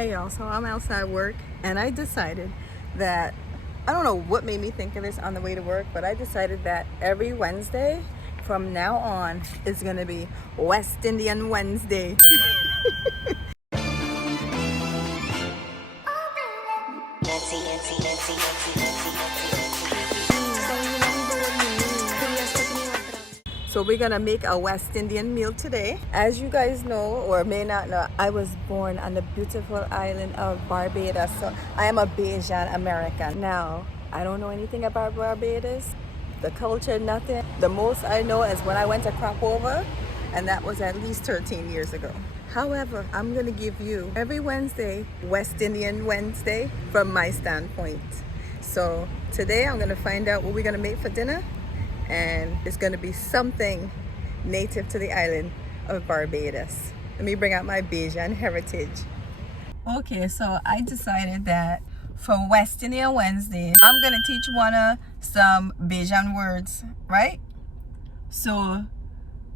Hey y'all, so I'm outside work and I decided that, I don't know what made me think of this on the way to work, but I decided that every Wednesday from now on is gonna be West Indian Wednesday. So we're gonna make a West Indian meal today. As you guys know, or may not know, I was born on the beautiful island of Barbados. So I am a Bajan American. Now, I don't know anything about Barbados, the culture, nothing. The most I know is when I went to crop over, and that was at least 13 years ago. However, I'm gonna give you every Wednesday, West Indian Wednesday from my standpoint. So today I'm gonna find out what we're gonna make for dinner, and it's gonna be something native to the island of Barbados. Let me bring out my Bajan heritage. Okay, so I decided that for West Indian Wednesday, I'm gonna teach Juana some Bajan words, right? So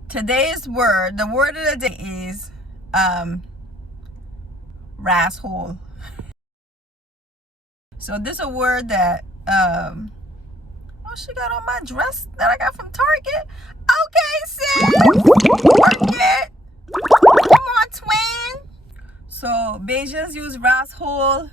today's word, the word of the day is rasshole. So this is a word that she got on my dress that I got from Target. Okay, sis. Work it. Come on, twin. So Bajans use rasshole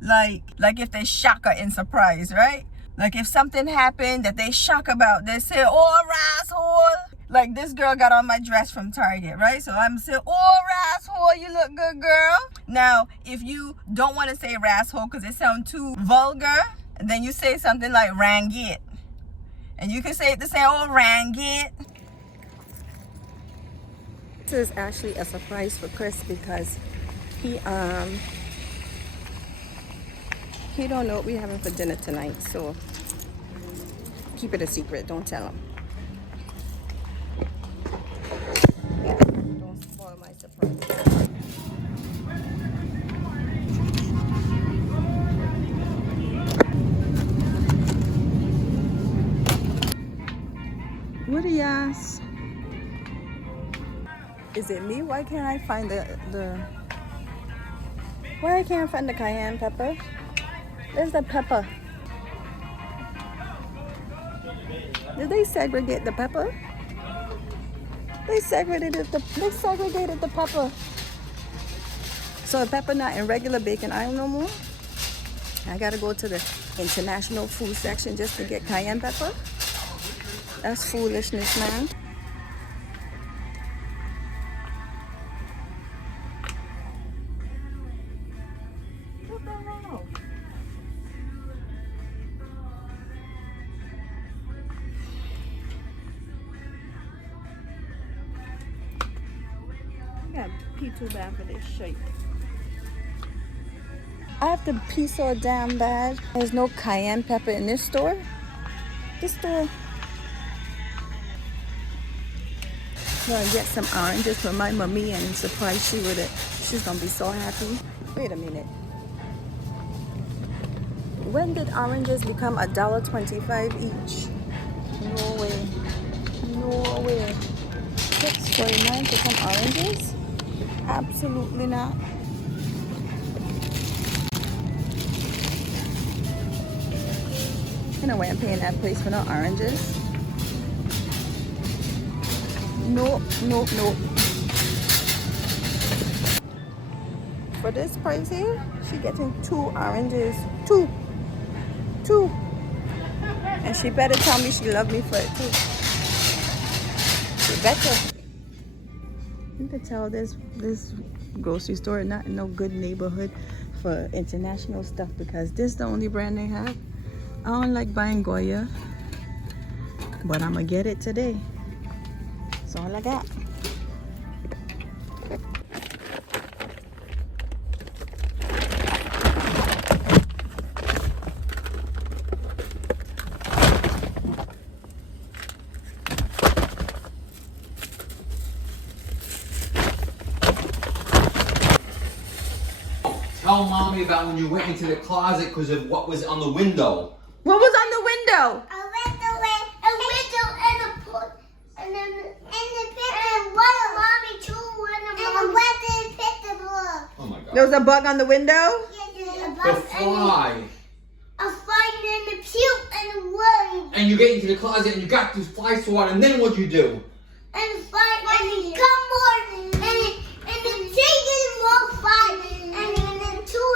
like if they shock or in surprise, right? Like if something happened that they shock about, they say, oh, rasshole. Like this girl got on my dress from Target, right? So I'm saying, oh, rasshole, you look good, girl. Now, if you don't want to say rasshole because it sounds too vulgar, then you say something like rangit. And you can say it to say, oh, rangit. This is actually a surprise for Chris because he don't know what we're having for dinner tonight, so keep it a secret, don't tell him. Don't spoil my surprise. What are y'all? Is it me? Why can't I find why I can't find the cayenne pepper? There's the pepper. Did they segregate the pepper? They segregated the pepper. So the pepper not in regular bacon aisle no more? I gotta go to the international food section just to get cayenne pepper? That's foolishness, man. What the hell? I got pee too bad for this shit. I have to pee so damn bad. There's no cayenne pepper in this store. This store. I'm gonna get some oranges for my mommy and surprise she with it. She's gonna be so happy. Wait a minute. When did oranges become $1.25 each? No way. No way. $6.49 for some oranges? Absolutely not. You know why I'm paying that place for no oranges? Nope. For this price here, she getting 2 oranges. Two. And she better tell me she love me for it too. She better. You can tell this grocery store not in no good neighborhood for international stuff because this is the only brand they have. I don't like buying Goya, but I'm gonna get it today. That's all I got. Tell mommy about when you went into the closet because of what was on the window. What was on the window? A window and a pool, and then and the picture. And what mommy too, and a weapon picture. Oh my God. There was a bug on the window? The fly. A fly and the puke and the wood. And you get into the closet and you got this fly swatter, and then what'd you do? And the fly and then come more and then take in more fly and then two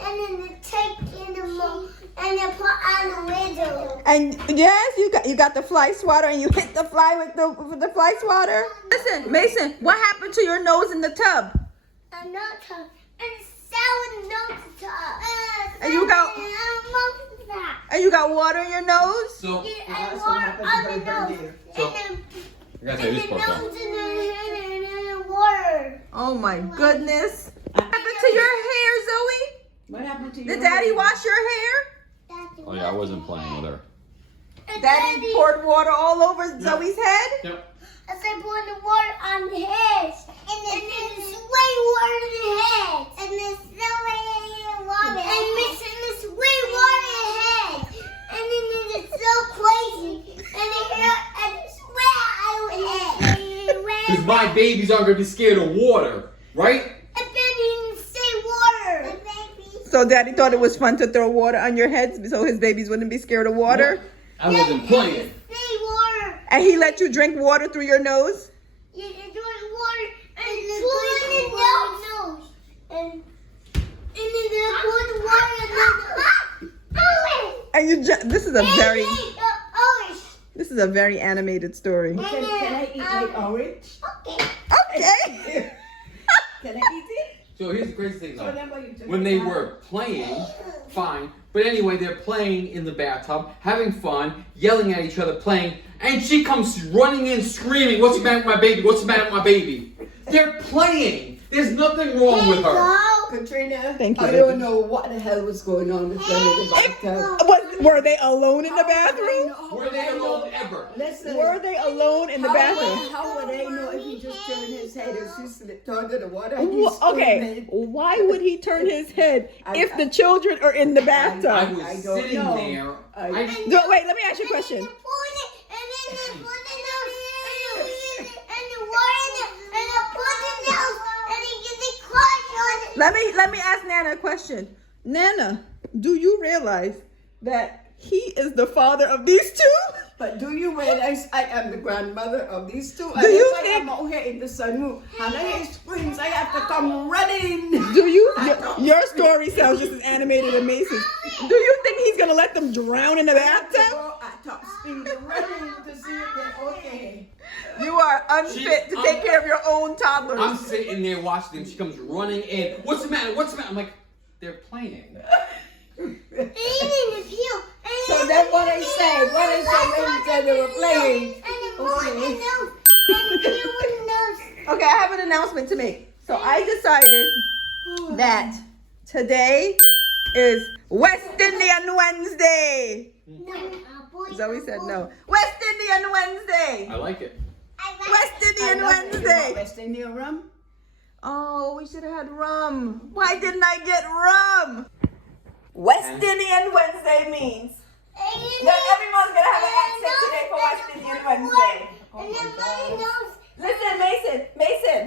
and then take in the more and then put on the window. And yes, you got the fly swatter and you hit the fly with the fly swatter. Listen, Mason, what happened to your nose in the tub? Another and sour nose tub. And you got water in your nose? So, And water on the nose. So- And I gotta say this part though. nose and the water. Oh my goodness. What happened to your hair, Zoe? What happened to you? Did Daddy wash your hair? Oh yeah, I wasn't playing with her. Daddy poured water all over Zoe's head? Yep. As I poured the water on his. And then spray water in the head. And then spray water. And mixing this way water in the head. And then it's so crazy. And the hair and spray out of head. Because my babies aren't gonna be scared of water, right? And then you say water. So Daddy thought it was fun to throw water on your heads so his babies wouldn't be scared of water? I wasn't playing. Say water. And he let you drink water through your nose? You drink water and pour it in the nose. And then pour the water in the And this is a very animated story. Can I eat my orange? Okay. Can I eat it? So here's the crazy thing though. Whatever you do. When they were playing, fine. But anyway, they're playing in the bathtub, having fun, yelling at each other, playing, and she comes running in screaming, "What's the matter with my baby? What's the matter with my baby?" They're playing. There's nothing wrong with her. Katrina, Thank you, I baby. don't know what the hell was going on with them in the bathtub. Were they alone in the bathroom? Were they alone ever? Listen. Were they alone in the bathroom? How would they know if he just turned his head and she slipped under the water? And he's Okay, screaming? why would he turn his head if the children are in the I bathtub? was I don't sitting know. there. No, wait, let me ask you a question. Let me ask Nana a question. Nana, do you realize that he is the father of these two? But do you realize I am the grandmother of these two? Do you I think- am out here in the sun and I hear screams, I have to come running. Do you? Your story sounds just as animated as Mason's. Do you think he's gonna let them drown in the I have to bathtub? go at top speed running to see if they're okay. You are unfit to take care of your own I'm toddlers. sitting there watching them. She comes running in. What's the matter? What's the matter? I'm like, they're playing. So that's what I said. What I said when you said they were playing. Okay, I have an announcement to make. So I decided that today is West Indian Wednesday. Zoe said no. West Indian Wednesday. I like it. West Indian Wednesday. West Indian rum. Oh, we should have had rum. Why didn't I get rum? West Indian Wednesday means that everyone's gonna have an accent today for West Indian Wednesday. Listen, Mason,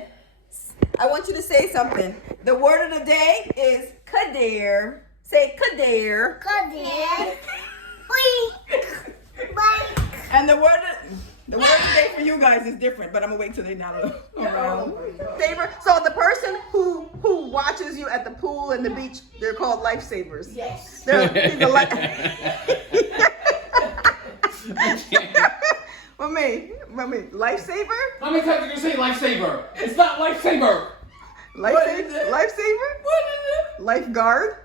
I want you to say something. The word of the day is Kadir. Say Kadir. And the word of the day for you guys is different, but I'm gonna wait till they're not around. Saver. So the person who watches you at the pool and the beach, they're called lifesavers. Yes. He's a lifesaver? How many times are you gonna say lifesaver? It's not lifesaver. Lifesaver? Lifesaver? What is it? Lifeguard?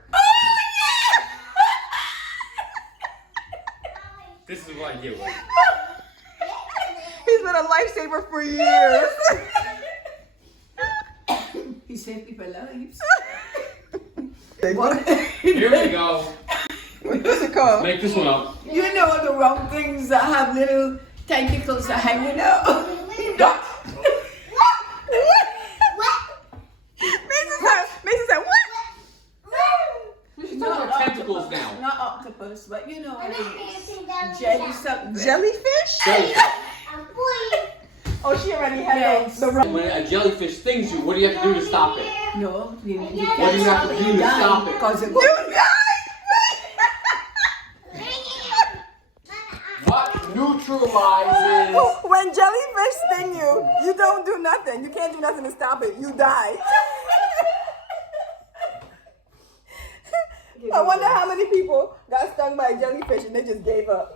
This is what I deal with. He's been a lifesaver for years. He saved people's lives. Here we go. What's it called? Make this one up. You know the wrong things that have little tentacles that hanging out. Mason said, what? She's talking about tentacles now. Not octopus, but you know, jelly something. Jellyfish? Oh, she already had Yes. the When a jellyfish stings you, what do you have to do to stop it? No, you What do you have to do to stop it? Because it What neutralizes? When jellyfish sting you, you don't do nothing. You can't do nothing to stop it. You die. I wonder how many people got stung by a jellyfish and they just gave up.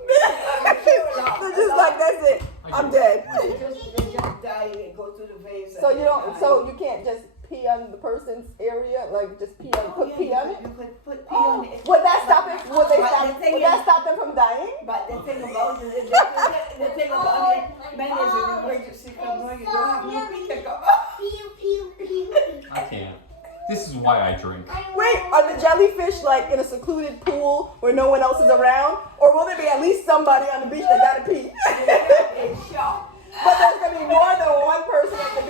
They're just like, that's it. I'm dead. They just die and go to the veins. So you don't. So you can't just pee on the person's area, like just pee on, put pee on it. You could put pee on it. Would that stop it? Would they But stop? the thing Would that is- stop them from dying? But the thing about it, the thing about it, man, is an emergency come on, you don't have no pee to come up. Pew, pew, pew. I can't. This is why I drink. Wait, are the jellyfish like in a secluded pool where no one else is around, or will there be at least somebody on the beach that gotta pee? It's shocked. But there's gonna be more than one person at the beach.